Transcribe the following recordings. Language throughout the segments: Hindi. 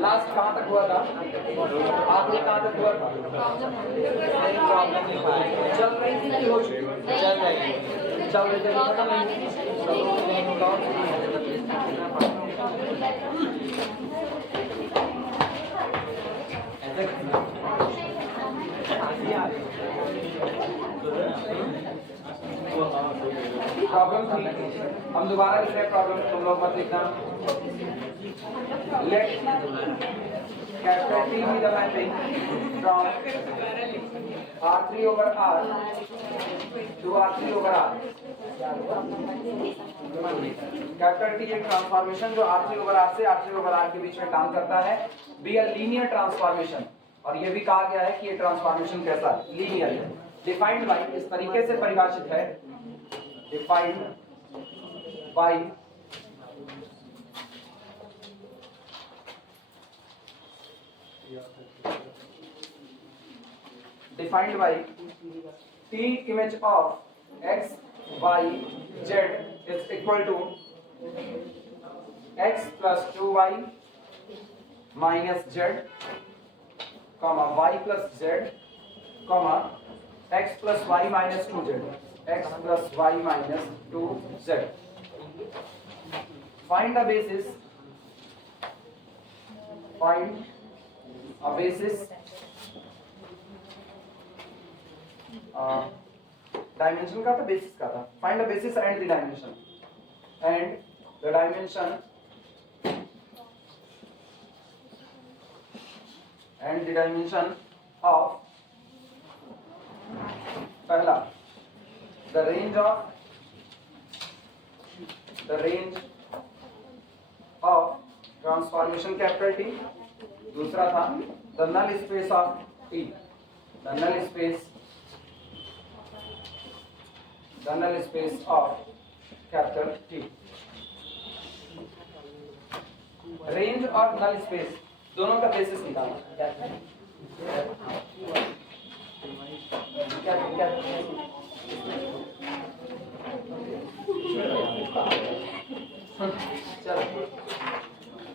लास्ट कहाँ तक हुआ था? आखिरी कहाँ तक हुआ था? चल रही थी कि हो चुकी? चल रही थी खत्म प्रॉब्लम थी। हम दोबारा लिख रहे हैं प्रॉब्लम, तुम लोग मत लिखना। Let capital T be the mapping from R3 over R to R3 over R. Capital T एक ट्रांसफॉर्मेशन जो R3 over R से R3 over R के बीच में काम करता है, बी अ लीनियर ट्रांसफॉर्मेशन। और ये भी कहा गया है कि ये ट्रांसफॉर्मेशन कैसा लीनियर है। डिफाइंड बाय इस तरीके से परिभाषित है, defined by defined by T image of x, y, z is equal to x plus 2y minus z, comma y plus z, comma x plus y minus 2z, x plus y minus 2z. Find a basis. Find a basis. Dimension का था, बेसिस का था। Find the basis and the dimension of पहला the range of transformation capital T, दूसरा था the null space of T, the null space of capital T। Range और नल स्पेस दोनों का बेसिस निकालना।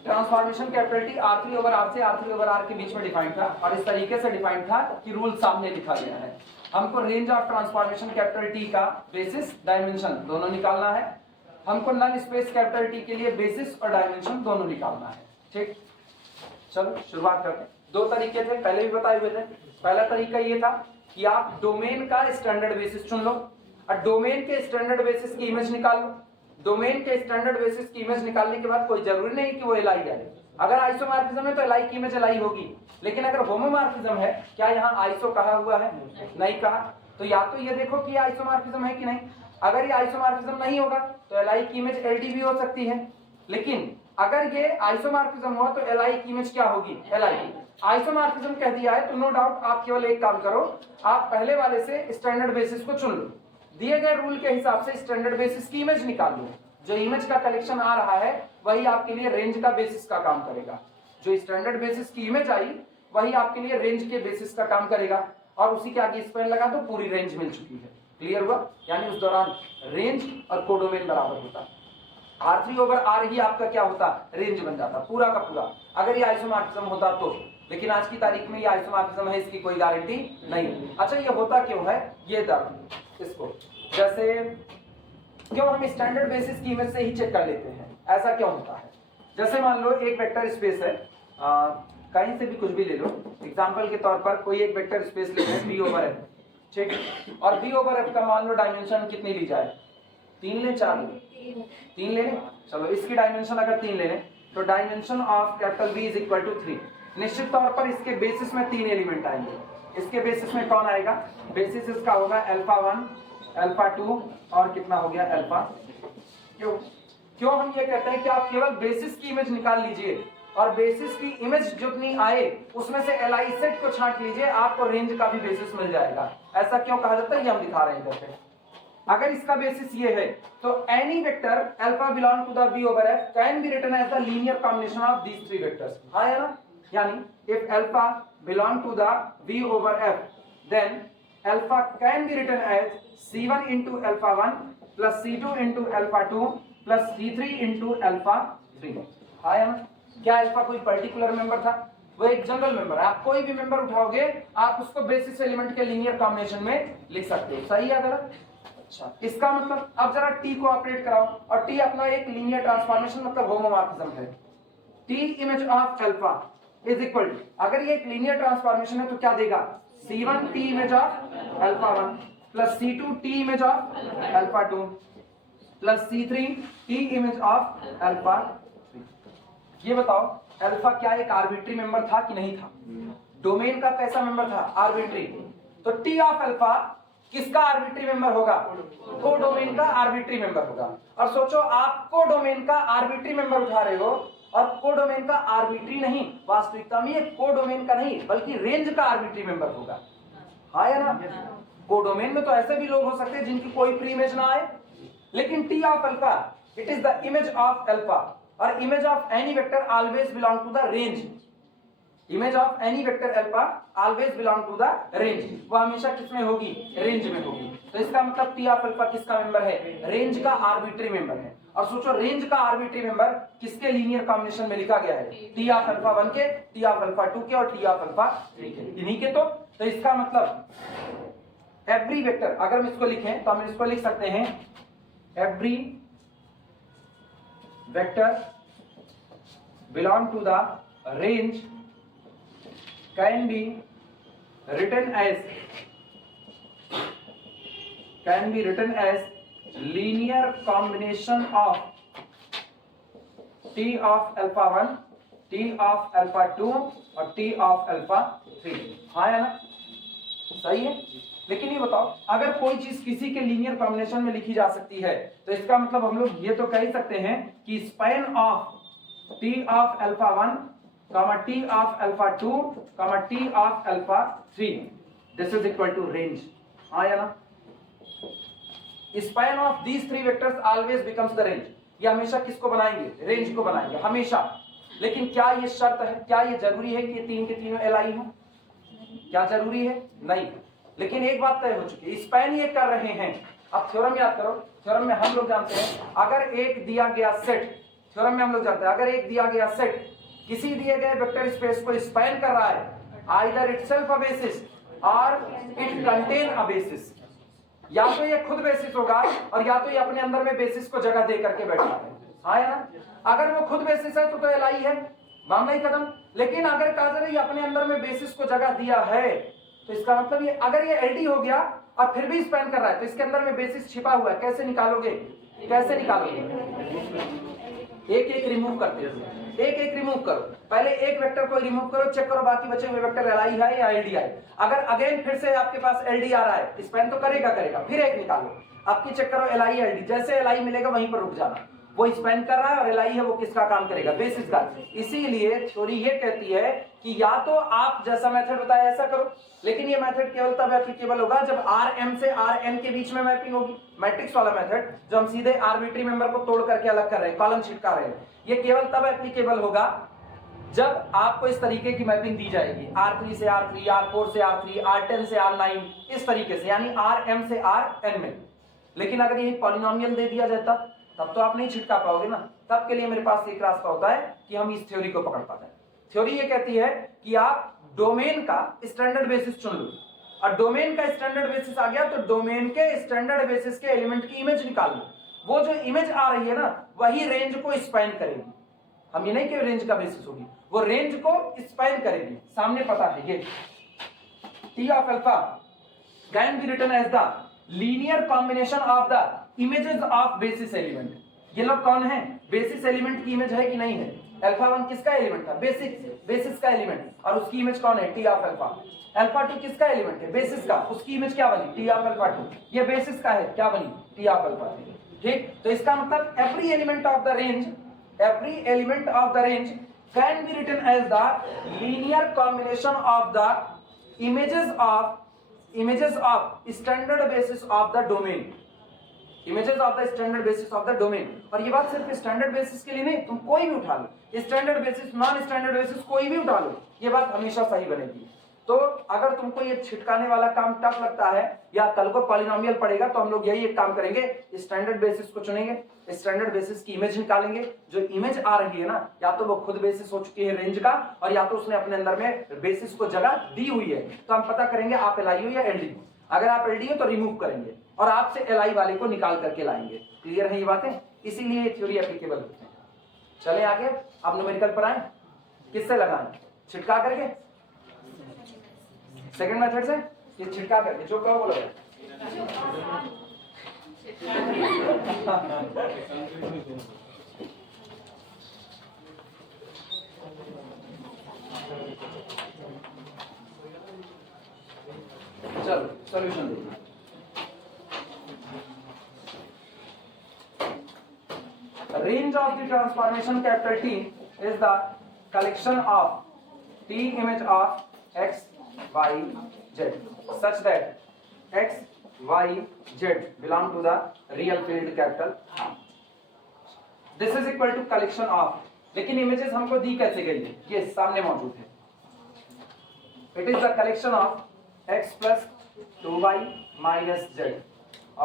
Transformation capital T R3 over R से R3 over R के बीच में डिफाइंड था, और इस तरीके से डिफाइंड था कि रूल सामने लिखा गया है। हमको range of transformation capital T का बेसिस डायमेंशन दोनों निकालना है। हमको नल स्पेस कैपिटल T के लिए बेसिस और डायमेंशन दोनों निकालना है। ठीक, चलो शुरुआत करते हैं। दो तरीके थे, पहले भी बताए हुए थे। पहला तरीका ये था कि आप डोमेन का स्टैंडर्ड बेसिस चुन लो और डोमेन के स्टैंडर्ड बेसिस की इमेज निकाल लो। डोमेन के स्टैंडर्ड बेसिस की इमेज निकालने के बाद कोई जरूरी नहीं कि वो एलआई है। अगर आइसोमॉर्फिज्म है तो एलआई की इमेज एलआई होगी, लेकिन अगर होमोमॉर्फिज्म है, क्या यहाँ आइसो कहा हुआ है? नहीं कहा। तो या तो ये देखो कि आइसोमॉर्फिज्म है कि नहीं। अगर ये आइसोमॉर्फिज्म नहीं होगा तो एलआई की इमेज एलडी भी हो सकती है, लेकिन अगर ये आइसोमॉर्फिज्म हुआ तो एलआई की इमेज क्या होगी? एलआई। आइसोमॉर्फिज्म कह दिया है तो नो डाउट आप केवल एक काम करो, आप पहले वाले से स्टैंडर्ड बेसिस को चुन लो, दिए गए रूल के हिसाब से स्टैंडर्ड बेसिस की इमेज निकाल लो। जो इमेज का कलेक्शन आ रहा है वही आपके लिए रेंज का बेसिस का काम करेगा। जो स्टैंडर्ड बेसिस की इमेज आई वही आपके लिए रेंज के बेसिस का काम करेगा, और उसी के आगे स्पेन लगा तो पूरी रेंज मिल चुकी है। क्लियर हुआ? यानी उस दौरान रेंज और कोडोमेन बराबर होता। R3 over R ही आपका क्या होता? रेंज बन जाता पूरा का पूरा, अगर ये आइसोमॉर्फिज्म होता तो। लेकिन आज की तारीख में ये आइसोमॉर्फिज्म है, इसकी कोई गारंटी नहीं। अच्छा, ये होता क्यों है? ये दर्द इसको जैसे क्यों हम स्टैंडर्ड बेसिस की इमेज से ही चेक कर लेते हैं, ऐसा क्यों होता है? जैसे मान लो एक वेक्टर स्पेस है, कहीं से भी कुछ भी ले लो, एग्जांपल के तौर पर कोई एक वेक्टर स्पेस ले लें V over F, ठीक, और V over F का मान लो डायमेंशन कितनी ली जाए? 3 ले, 4 ले? 3 ले लें। चलो इसकी डायमेंशन अगर 3 ले लें तो dimension of capital V is equal to 3। निश्चित तौर पर इसके बेसिस में 3 एलिमेंट आएंगे। इसके बेसिस में कौन आएगा? बेसिस इसका होगा अल्फा 1, अल्फा 2 और कितना हो गया? अल्फा। क्यों हम ये कहते हैं कि आप केवल बेसिस की इमेज निकाल लीजिए और बेसिस की इमेज जितनी आए उसमें से एलआई सेट को छांट लीजिए, आपको रेंज का भी बेसिस मिल जाएगा। ऐसा क्यों कहा जाता है ये हम दिखा रहे हैं इधर पे। अगर इसका बेसिस ये है तो any vector alpha belong to the V over F can be written as the linear combination of these three vectors. हाँ है ना? यानी if alpha belong to the V over F then alpha can be written as C1 into alpha 1 plus C2 into alpha 2 plus C3 into alpha 3। आया ना? क्या अल्फा कोई पर्टिकुलर मेंबर था? वो एक जनरल मेंबर है। आप कोई भी मेंबर उठाओगे आप उसको बेसिस एलिमेंट के लीनियर कॉम्बिनेशन में लिख सकते हो। सही है गलत? अच्छा, इसका मतलब अब जरा टी को ऑपरेट कराओ, और टी अपना एक लीनियर ट्रांसफॉर्मेशन मतलब होमोमॉर्फिज्म है। T image of alpha is equal to, अगर ये एक लीनियर ट्रांसफॉर्मेशन है तो क्या देगा? C1 T image of alpha 1 plus C2 T image of alpha 2 plus C3 T image of alpha 3। ये बताओ अल्फा क्या एक आर्बिट्री मेंबर था कि नहीं था? डोमेन का कैसा मेंबर था? आर्बिट्री। तो टी ऑफ अल्फा किसका आर्बिट्री मेंबर होगा? को डोमेन का आर्बिट्री मेंबर होगा। और सोचो आप को डोमेन का आर्बिट्री मेंबर उठा रहे हो, और को डोमेन का आर्बिट्री नहीं, वास्तविकता में ये को डोमेन का नहीं बल्कि रेंज का आर्बिट्री मेंबर होगा। हाँ या ना? को डोमेन में तो ऐसे भी लोग हो सकते हैं जिनकी कोई प्री इमेज ना आए, लेकिन T of alpha it is the image of alpha, और image of any vector always belong to the range. Image of any vector alpha always belong to the range. वो हमेशा किसमें होगी? रेंज में होगी। तो इसका मतलब टी ऑफ अल्फा किसका मेंबर है? रेंज का आर्बिट्री मेंबर है। और सोचो रेंज का आर्बिट्री मेंबर किसके लीनियर कॉम्बिनेशन में लिखा गया है? टी ऑफ अल्फा 1 के, टी ऑफ अल्फा 2 के और टी ऑफ अल्फा 3 के, इन्हीं के। तो इसका मतलब एवरी वेक्टर, अगर हम इसको लिखें तो हम इसको लिख सकते हैं every vector belong to the range can be written as linear combination of t of alpha 1, t of alpha 2 और t of alpha 3। हाँ है ना? सही है। लेकिन ये बताओ अगर कोई चीज किसी के लीनियर कॉम्बिनेशन में लिखी जा सकती है तो इसका मतलब हम लोग ये तो कह ही सकते हैं कि span of t of alpha 1, t of alpha 2, t of alpha 3 this is equal to range। हाँ या ना? span of these three vecters always becomes the range। ये हमेशा किसको बनाएंगे? रेंज को बनाएंगे हमेशा। लेकिन क्या ये शर्त है, क्या ये जरूरी है कि ये तीन के तीनों एलआई हो? क्या जरूरी है? नहीं। लेकिन एक बात तय हो चुकी है, स्पैन ये कर रहे हैं। अब थ्योरम याद करो, थ्योरम में हम लोग जानते हैं अगर एक दिया गया सेट, थ्योरम में हम लोग जानते हैं अगर एक दिया गया सेट किसी दिए गए वेक्टर स्पेस को स्पैन कर रहा है, आइदर इटसेल्फ अ बेसिस और इट कंटेन अ बेसिस, या तो ये खुद बेसिस होगा और या तो ये अपने अंदर में बेसिस को जगह दे करके बैठा है। हाँ या ना? अगर वो खुद बेसिस है तो एलआई है, मामला ही खत्म। लेकिन अगर कहा जाए ये अपने अंदर में बेसिस को जगह दिया है तो इसका मतलब ये अगर ये एलडी हो गया और फिर भी स्पैन कर रहा है तो इसके अंदर में बेसिस छिपा हुआ है। कैसे निकालोगे? कैसे निकालोगे? एक एक रिमूव करते हैं, एक एक रिमूव करो। पहले एक वेक्टर को रिमूव करो, चेक करो बाकी बचे हुए वेक्टर एलआई है या एलडी है। अगर अगेन फिर से आपके पास एलडी आ रहा है, स्पैन तो करेगा, फिर एक निकालो, आपकी चेक करो एलआई एलडी, जैसे एलआई मिलेगा वहीं पर रुक जाना। वो स्पैन कर रहा है और एलआई है वो किसका काम करेगा? बेसिस का। इसीलिए थ्योरी ये कहती है कि या तो आप जैसा मेथड बताया ऐसा करो, लेकिन ये मेथड केवल तब एप्लीकेबल होगा जब Rm से Rn के बीच में मैपिंग होगी। मैट्रिक्स वाला मेथड जो हम सीधे आर्बिट्री मेंबर को तोड़ करके अलग कर रहे हैं, कॉलम छिटका रहे हैं, ये केवल तब एप्लीकेबल होगा जब आपको इस तरीके की मैपिंग दी जाएगी, R3 से R3, R4 से R3, R10 से R9, इस तरीके से, यानी Rm से Rn में। लेकिन अगर यही पॉलिनोमियल दे दिया जाता तब तो आप नहीं छिटका पाओगे ना। तब के लिए मेरे पास एक रास्ता होता है कि हम इस थ्योरी को पकड़ पाते हैं। थ्योरी ये कहती है कि आप डोमेन का स्टैंडर्ड बेसिस चुन लो, और डोमेन का स्टैंडर्ड बेसिस आ गया तो डोमेन के स्टैंडर्ड बेसिस के एलिमेंट की इमेज निकाल लो। वो जो इमेज आ रही है ना वही रेंज को स्पैन करेगी। हम ये नहीं कि रेंज का बेसिस होगी, वो रेंज को स्पैन करेगी। सामने पता है ये T of alpha can be written as the linear combination of the images of basis element। ये लोग कौन है? बेसिस एलिमेंट की इमेज है कि नहीं है? अल्फा 1 किसका एलिमेंट था? बेसिस का एलिमेंट, और उसकी इमेज कौन है? T of alpha। अल्फा 2 किसका एलिमेंट है? बेसिस का, उसकी इमेज क्या बनी? T of alpha 2। ये बेसिस का है, क्या बनी? T of alpha 3। ठीक, तो इसका मतलब every element of the range can be written as the linear combination of the images of standard basis of the domain। Images of the standard basis of the domain. और ये बात सिर्फ स्टैंडर्ड बेसिस के लिए नहीं, तुम कोई भी उठा लो, standard basis, non standard basis, कोई भी उठा लो, ये बात हमेशा सही बनेगी। तो अगर तुमको ये छिटकाने वाला काम टफ लगता है या कल को पॉलिनोमियल पड़ेगा तो हम लोग यही एक काम करेंगे, स्टैंडर्ड बेसिस को चुनेंगे, स्टैंडर्ड बेसिस की इमेज निकालेंगे। जो इमेज आ रही है ना, या तो वो खुद बेसिस हो चुकी है रेंज का और या तो उसने अपने अंदर में बेसिस को जगह दी हुई है। तो हम पता करेंगे आप एलआई हो या एलडी हो। अगर आप एलडी हो तो रिमूव करेंगे और आपसे एलआई वाले को निकाल करके लाएंगे। क्लियर है ये बातें? इसीलिए ये थ्योरी एप्लीकेबल होती है। चले आगे, अब न्यूमेरिकल पर आए। किससे लगाएं? छिटका करके, सेकंड मेथड से, ये छिटका करके, जो कहो बोलो। चलो सॉल्यूशन देखिए। Range of the transformation capital T is the collection of T image of x, y, z such that x, y, z belong to the real field capital R. This is equal to collection of, लेकिन images हमको दी कैसे गई है? ये सामने मौजूद है। It is the collection of x plus 2y minus z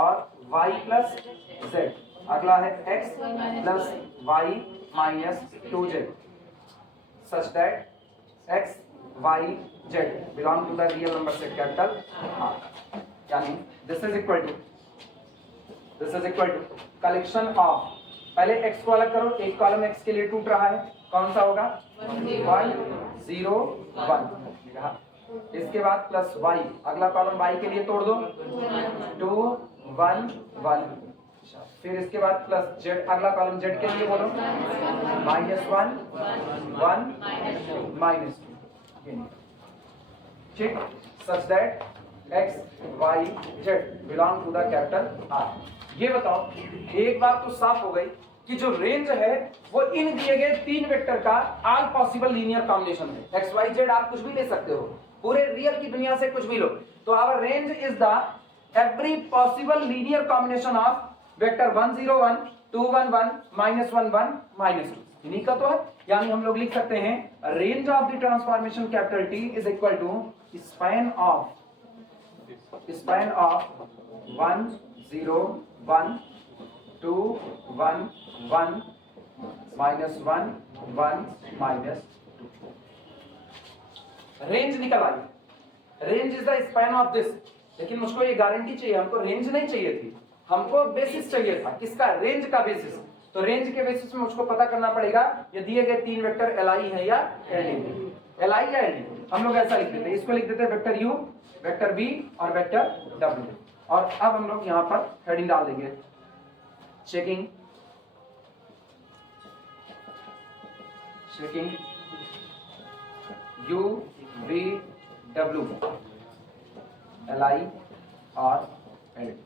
और y plus z। अगला है x plus y minus 2z such that x, y, z belong to the real number set capital R. यानी this is equal to collection of, पहले x को अलग करो, एक कॉलम x के लिए टूट रहा है, कौन सा होगा? 1 0 1। इसके बाद प्लस y, अगला कॉलम y के लिए तोड़ दो, 2 1 1। फिर इसके बाद प्लस z, अगला कॉलम z के लिए बोलो, -1 1 -2। ठीक, such that x, y, z belong to the capital R। ये बताओ, एक बात तो साफ हो गई कि जो रेंज है वो इन दिए गए तीन वेक्टर का ऑल पॉसिबल लीनियर कॉम्बिनेशन है। x, y, z आप कुछ भी ले सकते हो, पूरे रियल की दुनिया से कुछ भी लो। तो our range is the every possible linear combination of vector 1 0 1 2 1 1 -1 1 -2। इन्हीं का तो है। यानी हम लोग लिख सकते हैं range of the transformation capital T is equal to span of 1 0 1 2 1 1 -1 1 -2। Range निकल आई। Range is the span of this. लेकिन मुझको ये गारंटी चाहिए, हमको रेंज नहीं चाहिए थी, हमको बेसिस चाहिए था। किसका? रेंज का बेसिस। तो रेंज के बेसिस में मुझको पता करना पड़ेगा ये दिए गए तीन वेक्टर एलआई है या एलडी। एलआई या एलडी हम लोग ऐसा लिख देते हैं, इसको लिख देते हैं वेक्टर यू, वेक्टर बी और वेक्टर डब्ल्यू। और अब हम लोग यहां पर हेडिंग डाल देंगे, चेकिंग यू बी डब्ल्यू एलआई और एलडी।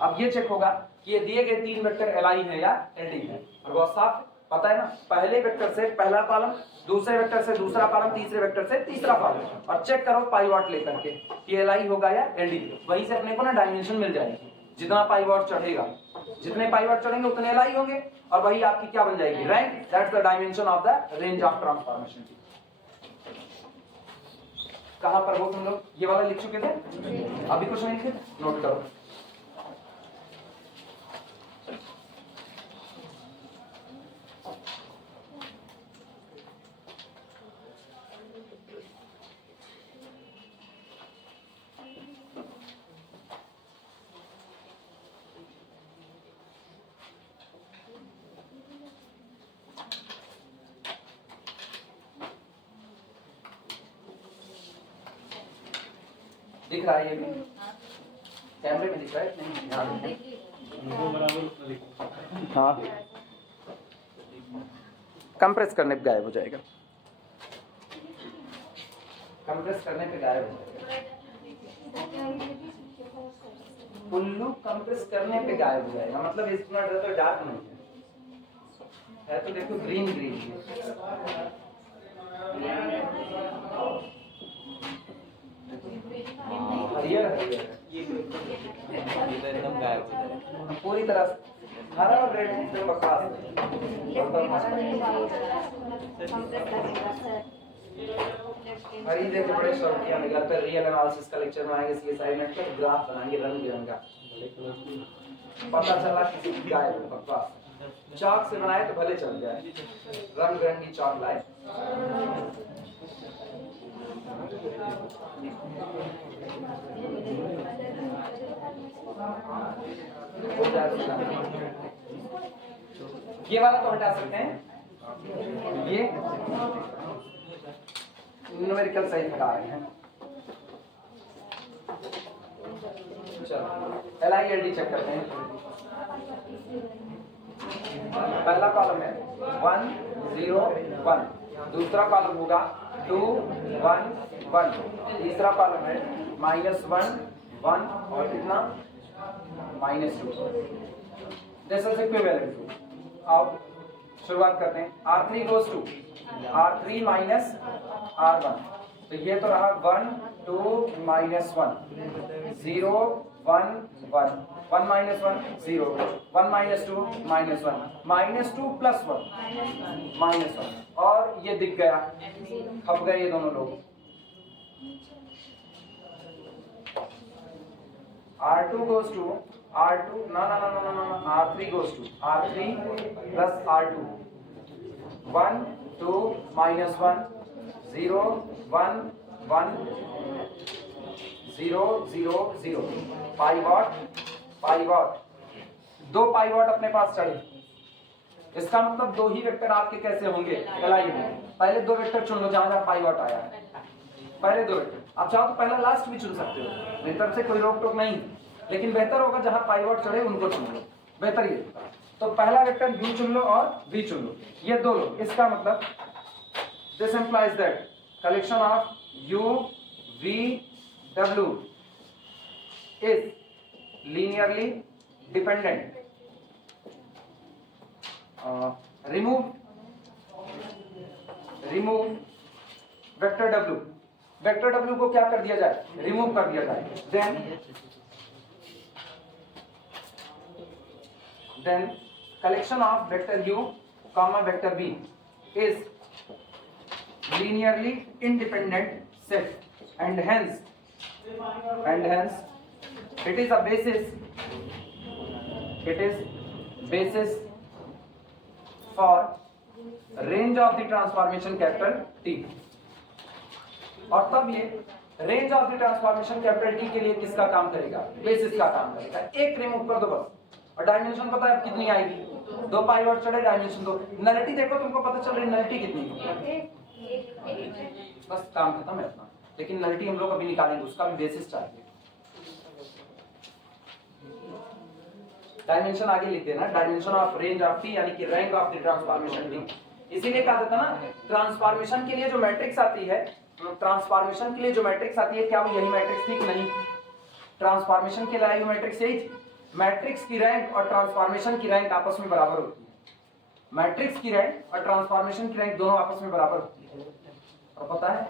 अब ये चेक होगा कि ये दिए गए तीन वेक्टर एलआई है या एलडी है। और बहुत साफ पता है ना, पहले वेक्टर से पहला कॉलम, दूसरे वेक्टर से दूसरा कॉलम, तीसरे वेक्टर से तीसरा कॉलम। और चेक करो पाइवॉट लेकर के कि एलआई होगा या एलडी। वहीं से अपने को ना डायमेंशन मिल जाएगी। जितना पाइवॉट चढ़ेगा, जितने पाइवॉट चढ़ेंगे उतने एलआई होंगे और वही आपकी क्या बन जाएगी? Rank. That's the dimension of the range of transformation. कहां पर वो तुम लोग ये वाला लिख चुके थे? अभी कुछ नहीं लिखे? नोट करो। दिख रहा है ये भी? कैमरे में दिख रहा है? नहीं, हाँ, कंप्रेस करने पे गायब हो जाएगा। कंप्रेस करने पे गायब हो जाएगा। उल्लू कंप्रेस करने पे गायब हो जाएगा। मतलब इतना तो डार्क नहीं है तो देखो ग्रीन हरियर एकदम गायब हो जाएगा पूरी तरह से। हरा और रेड एकदम बकवास है। खरीदे के बड़े शौकिया में घर पर रियल एनालिसिस का लेक्चर बनाएंगे, इसलिए असाइनमेंट का ग्राफ बनाएंगे रंग बिरंगा। पता चला किसी की गायब है बकवास। चाक से बनाए तो भले चल जाए, रंग बिरंगी चाक लाए। ये वाला तो हटा सकते हैं, ये न्यूमेरिकल सही हटा रहे हैं। चलो LILD चेक करते हैं। पहला कॉलम है 1 0 1, दूसरा कॉलम होगा 2 1 1, तीसरा कॉलम है -1 1 और कितना -2। This is equivalent to. अब शुरुआत करते हैं। R3 goes to R3 minus R1, तो ये तो रहा 1 2 -1 0 1 1 1 minus 1 0 1 minus 2 -1 -2 plus 1 -1, और ये दिख गया, खप गए ये दोनों लोग। R2 goes to R2 no R3 goes to R3 plus R2 1 2 -1 0 1 1 0 0 0 pivot, दो पाइवॉट अपने पास चढ़े। इसका मतलब दो ही वेक्टर आपके कैसे होंगे LI में। पहले दो वेक्टर चुन लो जहां जहां पाइवॉट आया है, पहले दो वेक्टर। आप चाहो तो पहला लास्ट भी चुन सकते हो, मेरी तरफ से कोई रोक टोक नहीं, लेकिन बेहतर होगा जहां पाइवॉट चढ़े उनको चुन लो, बेहतर ये। तो पहला वेक्टर U चुन लो और V चुन लो, ये दो लो। इसका मतलब this implies that collection of U V W is linearly dependent। remove vector W, vector W को क्या कर दिया जाए, रिमूव कर दिया जाए। then collection of vector U comma vector V is linearly independent set, and hence it is a basis for range of the transformation capital T। और तब ये range of the transformation capital T के लिए किसका काम करेगा, बेसिस का काम करेगा। एक रिमूव कर दो बस, और डायमेंशन पता है अब कितनी आएगी, दो पाइवॉट चढ़े, डायमेंशन दो। नलिटी देखो, तुमको पता चल रही नलिटी कितनी है, बस काम खत्म है अपना। लेकिन नलिटी हम लोग अभी निकालेंगे, उसका भी बेसिस चाहिए। डायमेंशन आगे लिख देना, dimension of range of T यानी कि rank of the transformation T। इसीलिए कहा जाता है ना, ट्रांसफॉर्मेशन के लिए जो मैट्रिक्स आती है, ट्रांसफॉर्मेशन के लिए जो मैट्रिक्स आती है, क्या वो यही मैट्रिक्स थी कि नहीं? ट्रांसफॉर्मेशन के लिए मैट्रिक्स यही थी। मैट्रिक्स की रैंक और ट्रांसफॉर्मेशन की रैंक आपस में बराबर होती है। मैट्रिक्स की रैंक और ट्रांसफॉर्मेशन की रैंक दोनों आपस में बराबर होती है। और पता है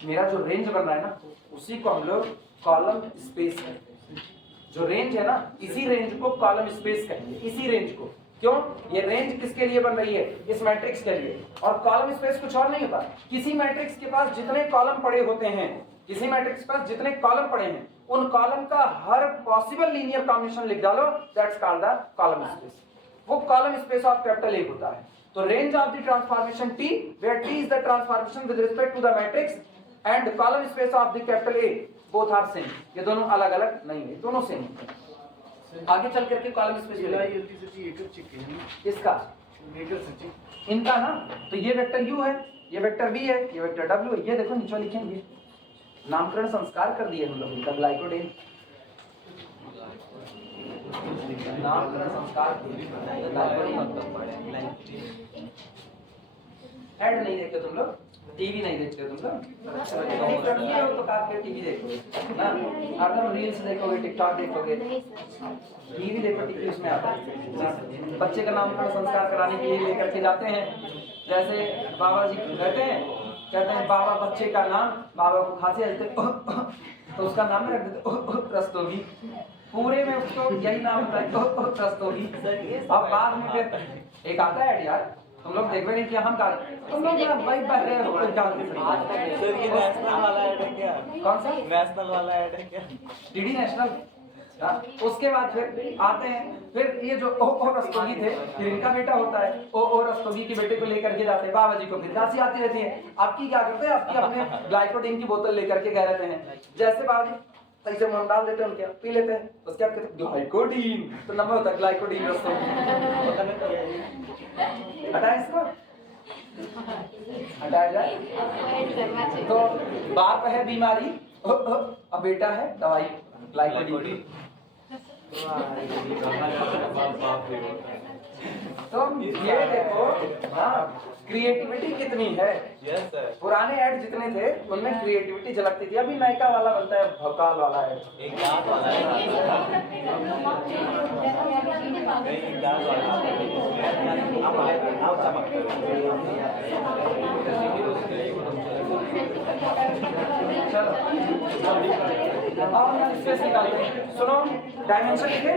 मेरा जो रेंज बन रहा है ना, उसी को हम लोग कॉलम स्पेस कहते हैं। जो रेंज है ना, इसी रेंज को कॉलम स्पेस कहेंगे, इसी रेंज को। क्यों? ये रेंज किसके लिए बन रही है? इस मैट्रिक्स के लिए। और कॉलम स्पेस कुछ और नहीं होता, किसी मैट्रिक्स के पास जितने कॉलम पड़े होते हैं, किसी मैट्रिक्स के पास जितने कॉलम पड़े हैं, उन कॉलम का हर पॉसिबल लीनियर कॉम्बिनेशन लिख डालो, that's called the column space. वो column space of capital A होता है। तो range of the transformation T, where T is the transformation with respect to the matrix, and column space of the capital A, both are same. ये दोनों अलग अलग नहीं है, दोनों सेम है। आगे चल करके कॉलम स्पेस इसका इनका ना, तो ये वेक्टर U है, ये वेक्टर V है, ये वेक्टर W है। ये देखो नीचे लिखेंगे, नामकरण संस्कार कर दिए हम लोग इनका, ग्लाइकोडेन नामकरण संस्कार। ऐड नहीं देखते तुम लोग, टीवी नहीं देखते तुम लोग, तो काफी टीवी देखोगे ना, हरदम रील्स देखोगे, टिकटॉक देखोगे, टीवी देखो, टीवी उसमें आता है। बच्चे का नामकरण संस्कार कराने के लिए लेकर के जाते हैं, जैसे बाबा जी कहते हैं बाबा बच्चे का नाम, बाबा को खांसी आती तो उसका नाम रख देते रस्तोगी। पूरे में उसको यही नाम रस्तोगी। अब बाद में फिर एक आता है यार, तुम लोग देख रहे नहीं कि हम तुम लोग ना भाई बहरे हो कोई जान नहीं सकते। सर ये नेशनल वाला ऐड है क्या? कौन सा नेशनल वाला ऐड है क्या? DD national. हाँ, उसके बाद फिर आते हैं, फिर ये जो ओ रस्तोगी थे, फिर इनका बेटा होता है ओ रस्तोगी के बेटे को लेकर के जाते हैं बाबा जी को, फिर खांसी आती रहती है। आपकी क्या करते हैं, आपकी अपने ग्लाइकोडीन की बोतल लेकर के गए रहते हैं, जैसे बाबा जी सही से मुंह डाल देते हैं उनके, पी लेते हैं, उसके बाद कहते हैं ग्लाइकोडीन, तो नंबर होता है ग्लाइकोडीन रस्तोगी। हटाए इसको, हटाया जाए। तो बाप है बीमारी, अब बेटा है दवाई, ग्लाइकोडीन। तो ये देखो, हाँ क्रिएटिविटी कितनी है। Yes sir. पुराने ऐड जितने थे उनमें क्रिएटिविटी झलकती थी, अभी नयका वाला बनता है भौकाल वाला ऐड। एक डांस वाला है, एक डांस वाला स्पेस निकालते हैं। सुनो, डायमेंशन लिखे,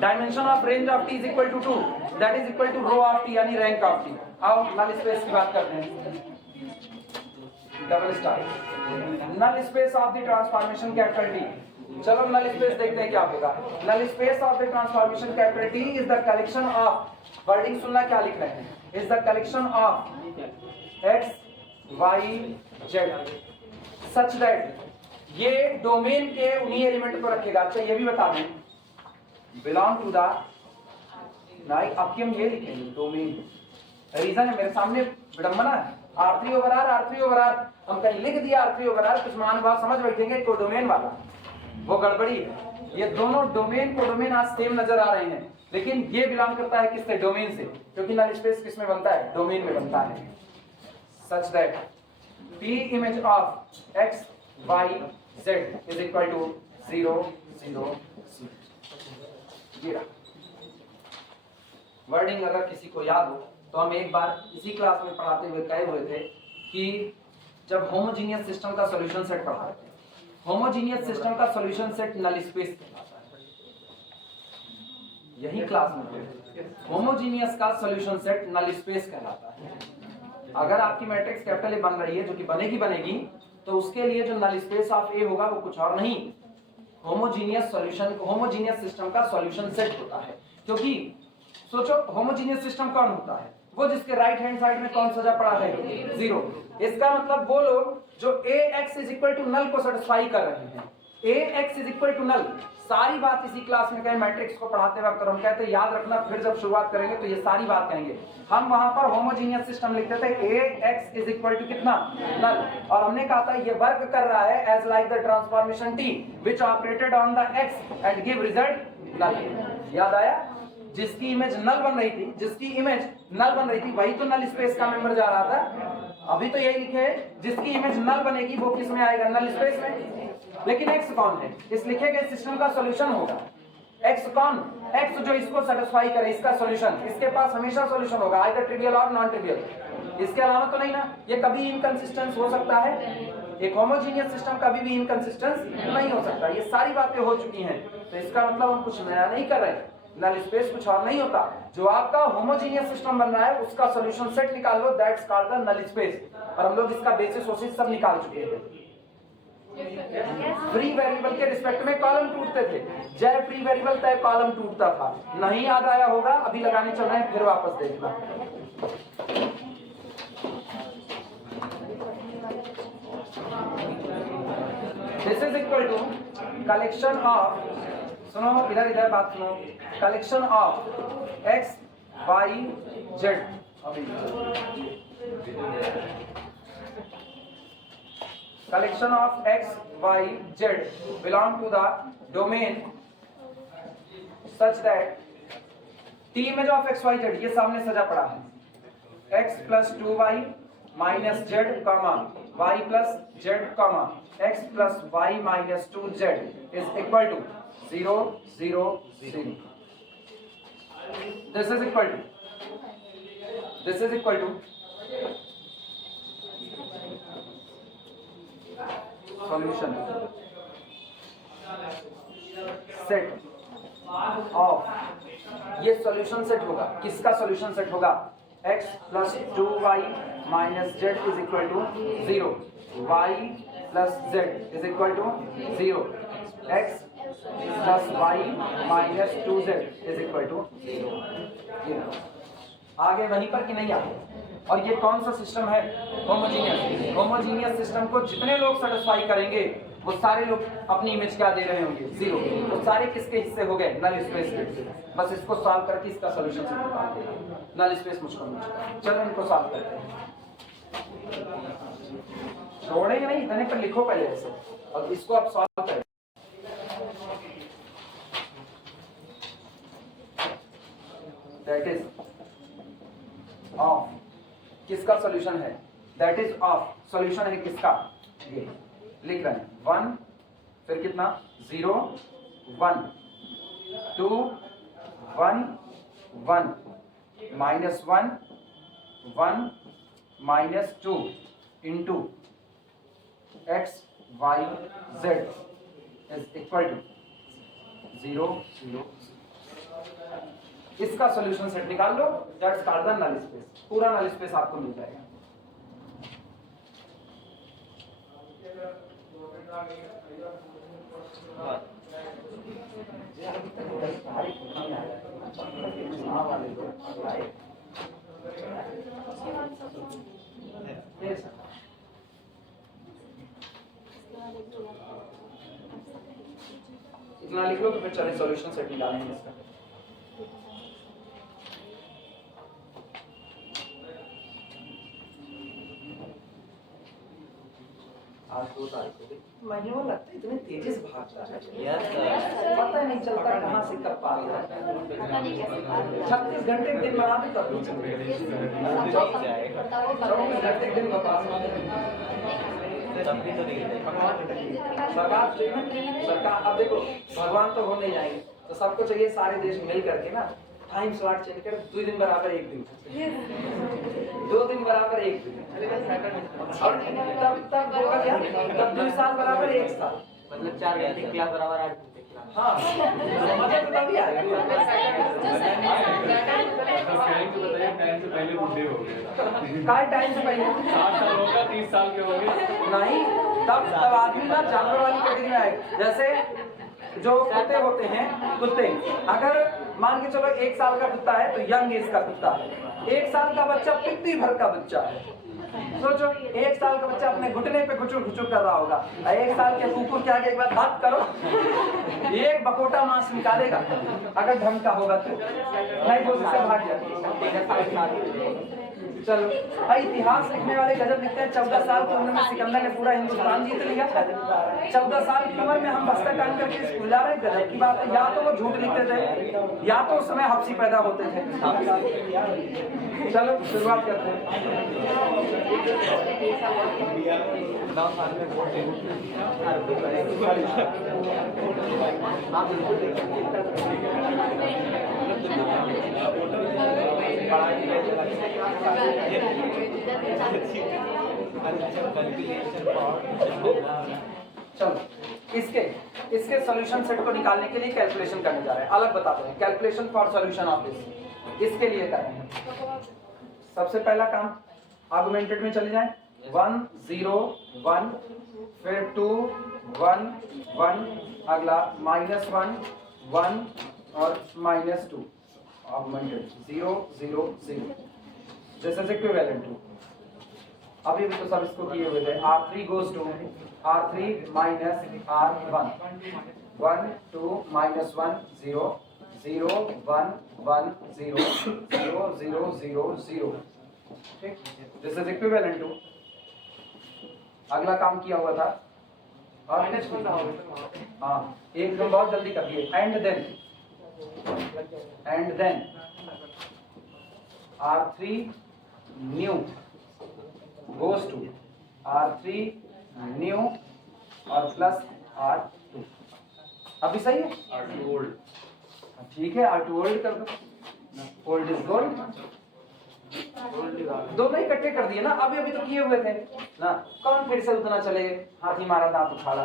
dimension of range of T is equal to 2, that is equal to row of T यानी रैंक ऑफ टी। आओ नल स्पेस की बात करते हैं, double star. Null space of the transformation capital T. चलो नल स्पेस देखते हैं क्या होगा। Null space of the transformation capital T is the collection of, wording सुनना क्या लिख रहे हैं, is the collection of x y z such that, ये डोमेन के उन्हीं एलिमेंट को रखेगा। अच्छा ये भी बता दें, बिलोंग टू द, नहीं आपकी हम ये लिखेंगे डोमेन, रीजन है मेरे सामने विडंबना है, R3 ओवर R, हम कहीं लिख दिया R3 ओवर R, कुछ मान भाव समझ बैठेंगे को डोमेन वाला, वो गड़बड़ी है। ये दोनों डोमेन को डोमेन आज सेम नजर आ रहे हैं, लेकिन ये बिलोंग करता है किससे, डोमेन से, क्योंकि नल स्पेस किस में बनता है, डोमेन में बनता है। Such that P image of x y z is equal to 0 0 0। ये वर्डिंग अगर किसी को याद हो तो हम एक बार इसी क्लास में पढ़ाते हुए कहे हुए थे कि जब होमोजीनियस सिस्टम का सॉल्यूशन सेट पढ़ा रहे थे, होमोजीनियस सिस्टम का सॉल्यूशन सेट नल स्पेस कहलाता है। यही क्लास में होमोजीनियस का सॉल्यूशन सेट नल स्पेस कहलाता है। अगर आपकी मैट्रिक्स कैपिटल ए बन रही है, जो कि बनेगी, तो उसके लिए जो नल स्पेस ऑफ ए होगा वो कुछ और नहीं, होमोजीनियस सॉल्यूशन, होमोजीनियस सिस्टम का सॉल्यूशन सेट होता है। क्योंकि सोचो होमोजीनियस सिस्टम कौन होता है, वो जिसके राइट हैंड साइड में कौन सजा पड़ा है, 0। इसका मतलब वो लोग जो ax is equal to null को सेटिस्फाई कर रहे हैं, ax is equal to null. सारी बात इसी क्लास में कहें, मैट्रिक्स को पढ़ाते वक्त, और हम कहते हैं याद रखना, फिर जब शुरुआत करेंगे तो ये सारी बात कहेंगे। हम वहां पर होमोजीनियस सिस्टम लिखते थे ax इज इक्वल टू कितना, नल, और हमने कहा था ये वर्क कर रहा है as like the transformation t which operated on the x and give result null. याद आया, जिसकी इमेज नल बन रही थी, जिसकी इमेज नल बन रही थी वही तो नल स्पेस का मेंबर जा रहा था। अभी तो यही लिखे है, जिसकी इमेज नल बनेगी वो किस में आएगा, नल स्पेस में। लेकिन x कौन है, इस लिखे गए सिस्टम का सॉल्यूशन होगा। x कौन, x जो इसको सेटिस्फाई करे, इसका सॉल्यूशन, इसके पास हमेशा सॉल्यूशन होगा, आइदर ट्रिवियल और नॉन ट्रिवियल। इसके अलावा तो नहीं ना, ये कभी इनकंसिस्टेंस हो सकता है, एक होमोजीनियस सिस्टम कभी भी इनकंसिस्टेंस नहीं हो सकता। ये सारी बातें हो चुकी हैं, तो इसका मतलब हम कुछ नया नहीं कर रहे। नल स्पेस कुछ और नहीं होता, जो आपका होमोजीनियस सिस्टम बन रहा है उसका सॉल्यूशन सेट निकाल लो, that's called the null space. और हम लोग इसका बेसिस वोसिस सब निकाल चुके हैं। फ्री वेरिएबल के रिस्पेक्ट में कॉलम टूटते थे, जय फ्री वेरिएबल तय कॉलम टूटता था। नहीं याद आया होगा, अभी लगाने चल रहे हैं, फिर वापस देखना। This is equal to collection of, सुनो इधर बात सुनो, collection of x y z, collection of x y z belong to the domain such that t image of x y z, ये सामने सजा पड़ा है, x plus 2y minus z comma y plus z comma x plus y minus 2z is equal to 0 0 0। this is equal to solution set of, ये सॉल्यूशन सेट होगा, किसका सॉल्यूशन सेट होगा, x plus 2y minus z is equal to 0, y plus z is equal to 0, x plus y minus 2z is equal to 0। आगे वहीं पर कि नहीं आगे? और ये कौन सा सिस्टम है? होमोजीनियस। होमोजीनियस सिस्टम को जितने लोग सेटिस्फाई करेंगे वो सारे लोग अपनी इमेज क्या दे रहे होंगे? 0। तो सारे किसके हिस्से हो गए? नल स्पेस के। बस इसको सॉल्व करके इसका सॉल्यूशन से निकाल देना। नल स्पेस मुझको मिल चुका है। चलो इनको सॉल्व करते हैं। छोड़ेंगे नहीं, इतने पर लिखो पहले ऐसे और इसको आप सॉल्व करें। That is of. किसका सॉल्यूशन है? That is of. सॉल्यूशन है किसका? ये लिख रहे हैं 1, फिर कितना? 0 1 2 1 1 -1 1 -2 into x y z is equal to 0 0। इसका सॉल्यूशन सेट निकाल लो। That's called the null space. पूरा नल स्पेस आपको मिल जाएगा। इतना लिख लो तो फिर चले सॉल्यूशन सेट निकालेंगे इसका। आज 2 तारीख को महीनों लगता है, इतने तेजी से भागता है। पता ही नहीं चलता कहाँ से कब पार हो जाता है। 36 घंटे दिन बना दे तब 24 घंटे दिन बता सरकार। अब देखो भगवान तो हो नहीं जाएंगे, तो सबको चाहिए सारे देश मिल करके ना टाइम स्लॉट चेंज कर 2 दिन बराबर 1 दिन, 2 दिन बराबर 1 दिन, और तब होगा क्या? तब 2 साल बराबर 1 साल, मतलब 4 घंटे क्लास बराबर 8 घंटे क्लास। हाँ मजा तो तभी आएगा। टाइम से पहले बुढ़े हो गए। काय टाइम से पहले 60 साल होगा, 30 साल के हो गए। नहीं, तब आदमी ना जानवर वाली कैटेगरी में आएगा। जैसे जो कुत्ते होते हैं, कुत्ते अगर मान के चलो 1 साल का कुत्ता है तो यंग एज का कुत्ता है। 1 साल का बच्चा पित्ती भर का बच्चा है। सोचो 1 साल का बच्चा अपने घुटने पे खुचुर खुचुर कर रहा होगा। 1 साल के कुकुर के आगे एक बार बात करो, एक बकोटा मांस निकालेगा अगर ढंग का होगा तो, नहीं तो उससे भाग जाएगा। चलो इतिहास लिखने वाले गजब लिखते हैं। 14 साल की उम्र में सिकंदर ने पूरा हिंदुस्तान जीत लिया। 14 साल की उम्र में हम बस्तर टांग करके स्कूल जा रहे हैं। गजब की बात है। या तो वो झूठ लिखते थे या तो उस समय हफ्सी पैदा होते थे। चलो शुरुआत करते हैं। 9 साल में चलो इसके सॉल्यूशन सेट को निकालने के लिए कैलकुलेशन करने जा रहे हैं। अलग बताते हैं calculation for solution of this. इसके लिए कर रहे हैं सबसे पहला काम, आर्गुमेंटेड में चले जाएं। 1 0 1, फिर 2 1 1, अगला -1 1 और -2, augmented 0 0 0। This is equivalent to, अभी भी तो सब इसको किए हुए थे। R3 goes to R3 minus R1, 1 2 -1 0 0 1 1 0 0 0 0 0। ठीक, दिस इज इक्विवेलेंट टू। अगला काम किया हुआ था और हाँ एकदम बहुत जल्दी कर दिए। And then R3 new goes to R3 new और प्लस R2। अभी सही है? R2 old। ठीक है, R2 ओल्ड कर दो। ओल्ड इज गोल्ड, दोनों इकट्ठे कर दिए ना। अभी तो किए हुए थे ना। कौन फिर से उतना चले? हाथी मारा दांत उखाड़ा।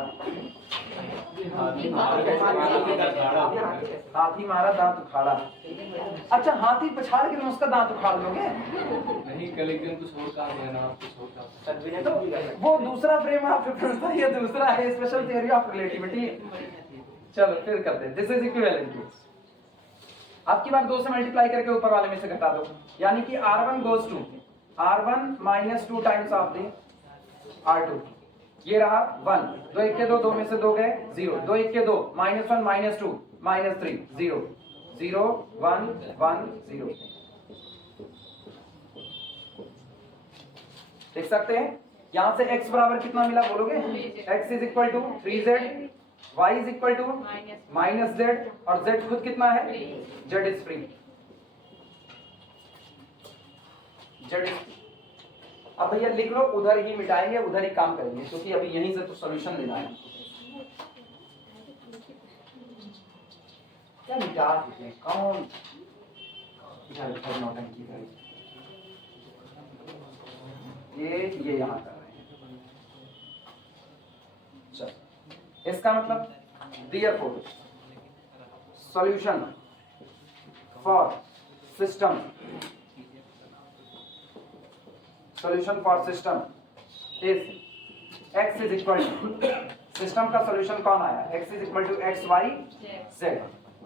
हाथी मारा दांत उखाड़ा। अच्छा, हाथी पछाड़ के तुम उसका दांत उखाड़ लोगे? नहीं, कल एक दिन कुछ और कहा गया ना, कुछ और कहा। तो वो दूसरा फ्रेम ऑफ रेफरेंस था, ये दूसरा है स्पेशल थ्योरी ऑफ रिलेटिविटी। चलो फिर करते हैं। दिस इज इक्विवेलेंट टू, आपकी बार 2 से मल्टीप्लाई करके ऊपर वाले में से घटा दो, यानी कि R1 goes to R1 minus 2 times of the R2। ये रहा 1, 2 1 के 2, 2 में से 2 गए 0, 2 1 के 2, -1 -2 -3 0 0 1 1 0। देख सकते हैं यहां से x बराबर कितना मिला बोलोगे? x is equal to 3z, y is equal to -z, और z खुद कितना है? z is free. z is, अब भैया लिख लो, उधर ही मिटाएंगे, उधर ही काम करेंगे, क्योंकि अभी यहीं से तो सॉल्यूशन लेना है। क्या मिटा देते हैं? कौन इधर नौटंकी करें? ये यहां कर रहे हैं। चल, इसका मतलब therefore solution for system is x is equal to, system का सॉल्यूशन कौन आया? x is equal to x y z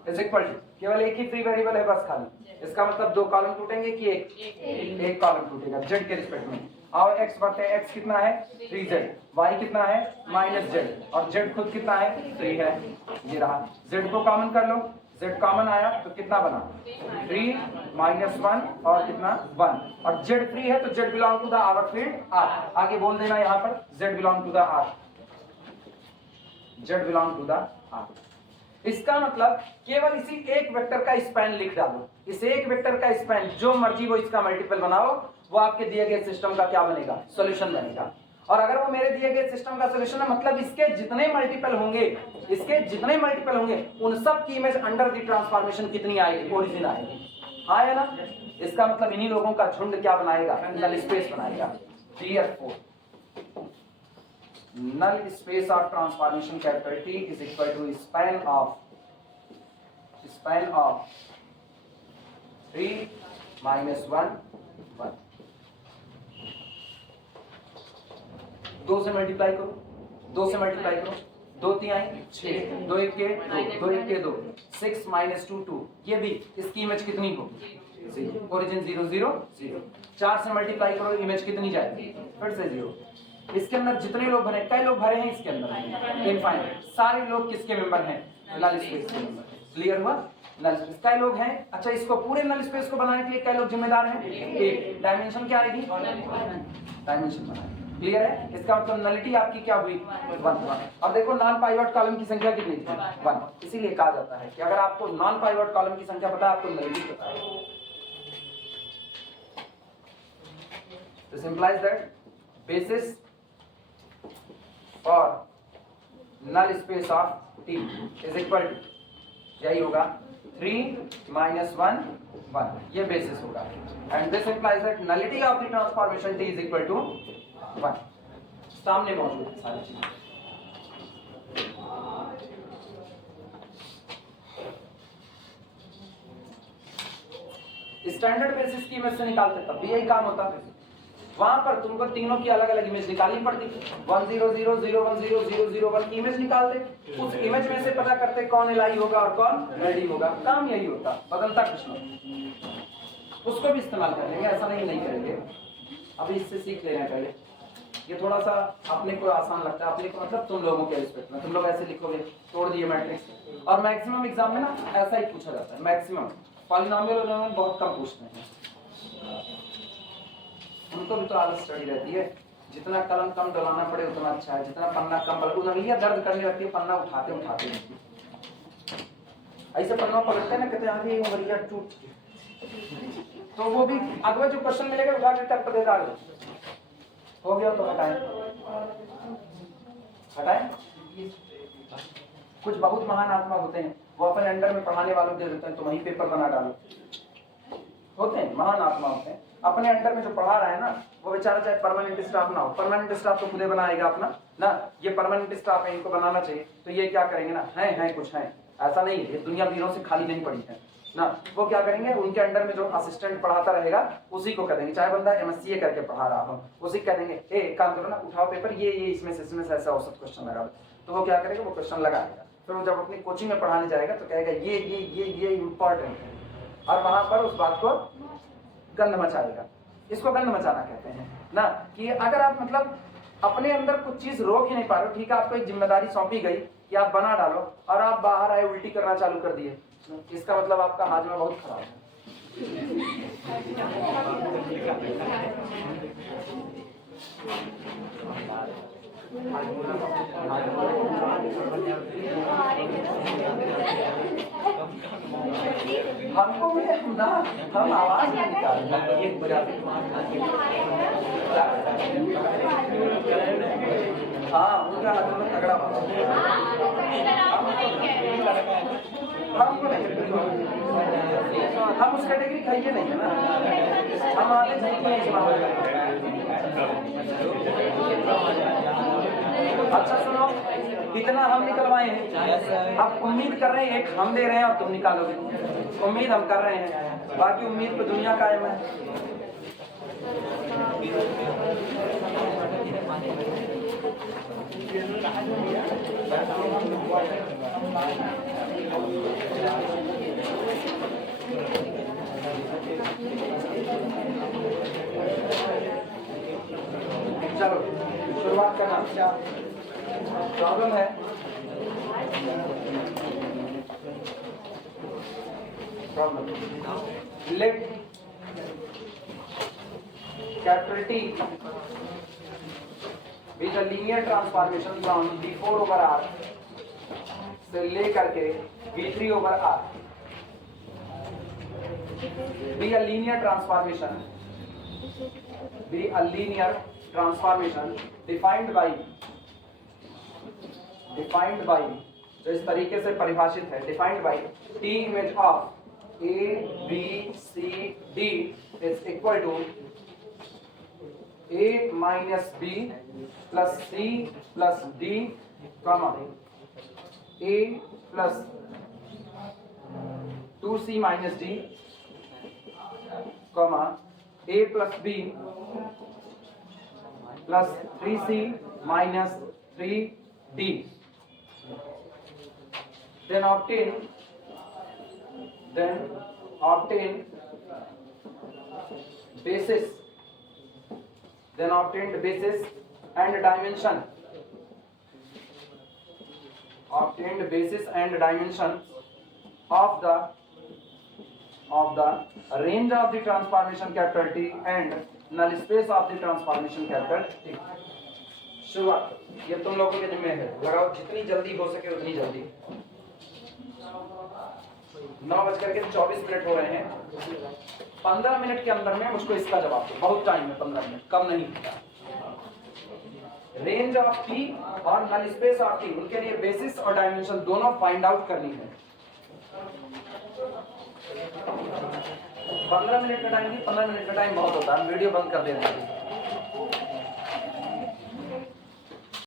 is equal to, केवल एक ही फ्री वेरिएबल है बस खाली। इसका मतलब 2 कॉलम टूटेंगे कि एक कॉलम टूटेगा z के रिस्पेक्ट में। आओ x बढ़ते हैं, x कितना है? 3z, y कितना है? -z, और z खुद कितना है? 3 है। ये रहा, z को कॉमन कर लो, z कॉमन आया तो कितना बना? 3 -1 और कितना 1, और z फ्री है तो z belong to the our field R। आगे बोल देना यहाँ पर z belong to the R, z belong to the R। इसका मतलब केवल इसी एक वेक्टर का स्पैन लिख डालो, इस एक वेक्टर का स्पैन जो मर्जी वो इसका मल्टीपल बनाओ, वो आपके दिए गए सिस्टम का क्या बनेगा? सॉल्यूशन बनेगा। और अगर वो मेरे दिए गए सिस्टम का सॉल्यूशन है, मतलब इसके जितने मल्टीपल होंगे उन सब की इमेज अंडर द ट्रांसफॉर्मेशन कितनी आएगी? ओरिजिन आएगी। आया ना? इसका मतलब इन्हीं लोगों का झुंड क्या बनाएगा? नल स्पेस बनाएगा। Therefore null space of transformation capital T is equal to span of 3 -1 1। 2 से मल्टीप्लाई करो, 2 से मल्टीप्लाई करो, 2 3 आई 6, 2 1 के 2, 2 1 के 2, 6 -2 2। ये भी इसकी इमेज कितनी होगी? ओरिजिन 0 0 0। 4 से मल्टीप्लाई करो, इमेज कितनी जाएगी? फिर से 0। इसके अंदर जितने लोग भरे, कई लोग भरे हैं इसके अंदर? इनफाइनाइट। सारे लोग किसके मेंबर हैं? नल स्पेस के मेंबर। क्लियर हुआ? नल स्पेस कई लोग हैं। अच्छा, इसको पूरे नल स्पेस को बनाने के लिए कई लोग जिम्मेदार हैं? एक। डायमेंशन क्या आएगी? डायमेंशन बनाएंगे। क्लियर है? इसका मतलब नलिटी आपकी क्या हुई? 1। अब देखो नॉन पाइवट कॉलम की संख्या कितनी थी? 1। इसीलिए कहा जाता है कि अगर आपको नॉन पाइवट कॉलम की संख्या पता है, आपको नलिटी पता है। This implies that basis for null space of T is equal to, यही होगा 3 -1 1, ये बेसिस होगा। and this implies that nullity of the transformation T is equal to 1। सामने मौजूद है सारी चीजें। स्टैंडर्ड बेसिस की इमेज से निकालते तब भी यही काम होता है। वहां पर तुमको तीनों की अलग अलग इमेज निकालनी पड़ती। 1 0 0 0 1 0 0 0 1 की इमेज निकालते, उस इमेज में से पता करते कौन एलआई होगा और कौन एलडी होगा। काम यही होता, बदलता कुछ नहीं। उसको भी इस्तेमाल कर लेंगे, ऐसा नहीं करेंगे। अभी इससे सीख लेना पहले। ये थोड़ा सा अपने को आसान लगता है, अपने को मतलब तुम लोगों के रिस्पेक्ट में। तुम लोग ऐसे लिखोगे, तोड़ दिए मैट्रिक्स, और मैक्सिमम एग्जाम में ना ऐसा ही पूछा जाता है। मैक्सिमम पॉलिनोमियल बहुत कम पूछते हैं, उनको भी तो आदत स्टडी रहती है। जितना कलम कम डलाना पड़े उतना अच्छा है, जितना पन्ना कम उंगलियां दर्द करने लगती है, पन्ना उठाते उठाते ऐसे पन्ना पलटते हैं ना, कहते हैं ये उंगलियां टूट, तो वो भी अगला जो क्वेश्चन मिलेगा उठा के टक दे डाल। हो गया तो हटाएं। कुछ बहुत महान आत्मा होते हैं, वो अपने अंडर में पढ़ाने वालों दे देते हैं, तो वहीं पेपर बना डालो। होते हैं महान आत्मा होते हैं, अपने अंडर में जो पढ़ा रहा है ना, वो बेचारा चाहे परमानेंट स्टाफ ना हो, परमानेंट स्टाफ तो खुदे बनाएगा अपना ना। ये परमानेंट स्टाफ है, इनको बनाना चाहिए, तो ये क्या करेंगे ना, है कुछ है, ऐसा नहीं है, ये दुनिया वीरों से खाली नहीं पड़ी है ना। वो क्या करेंगे, उनके अंडर में जो असिस्टेंट पढ़ाता रहेगा उसी को कह देंगे, चाहे बंदा MSc करके पढ़ा रहा हो, उसी कह देंगे ए काम करो ना, उठाओ पेपर, ये इसमें से ऐसा औसत क्वेश्चन लगा, तो वो क्या करेगा, वो क्वेश्चन लगाएगा। फिर वो जब अपनी कोचिंग में पढ़ाने जाएगा तो कहेगा ये इम्पोर्टेंट है, और वहां पर उस बात को गंद मचाएगा। इसको गंद मचाना कहते हैं ना, कि अगर आप मतलब अपने अंदर कुछ चीज रोक ही नहीं पा रहे हो, ठीक है, आपको एक जिम्मेदारी सौंपी गई कि आप बना डालो, और आप बाहर आए उल्टी करना चालू कर दिए, इसका मतलब आपका हाजमा बहुत खराब है। हमको ना, हम आवाज नहीं निकाल हाँ, उनका हाथों में तगड़ा हमको नहीं, हम उस कैटेगरी खाइए नहीं है ना, हम आगे जाएंगे इस मामले में। अच्छा सुनो, कितना हम निकलवाए हैं, अब उम्मीद कर रहे हैं, एक हम दे रहे हैं और तुम निकालोगे, उम्मीद हम कर रहे हैं, बाकी उम्मीद पे दुनिया कायम है। चलो शुरुआत करना, क्या प्रॉब्लम है? Problem let capital T with a linear transformation from V4 over R से लेकर के V3 over R, be a linear transformation defined by जो इस तरीके से परिभाषित है, defined by T image of A B C D is equal to A minus B plus C plus D comma A plus 2C minus D comma A plus B plus 3C minus 3D, then obtain basis and dimension, obtained basis and dimension of the range of the transformation capital T and null space of the transformation capital T। शुरुआत ये तुम लोगों के जिम्मे है, लगाओ जितनी जल्दी हो सके उतनी जल्दी। 9:24 हो रहे हैं, 15 मिनट के अंदर में मुझको इसका जवाब दो, बहुत टाइम है, 15 मिनट कम नहीं। रेंज ऑफ टी और नल स्पेस ऑफ टी, उनके लिए बेसिस और डायमेंशन दोनों फाइंड आउट करनी है। 15 मिनट का टाइम नहीं, 15 मिनट का टाइम बहुत होता है, वीडियो बंद कर देते हैं।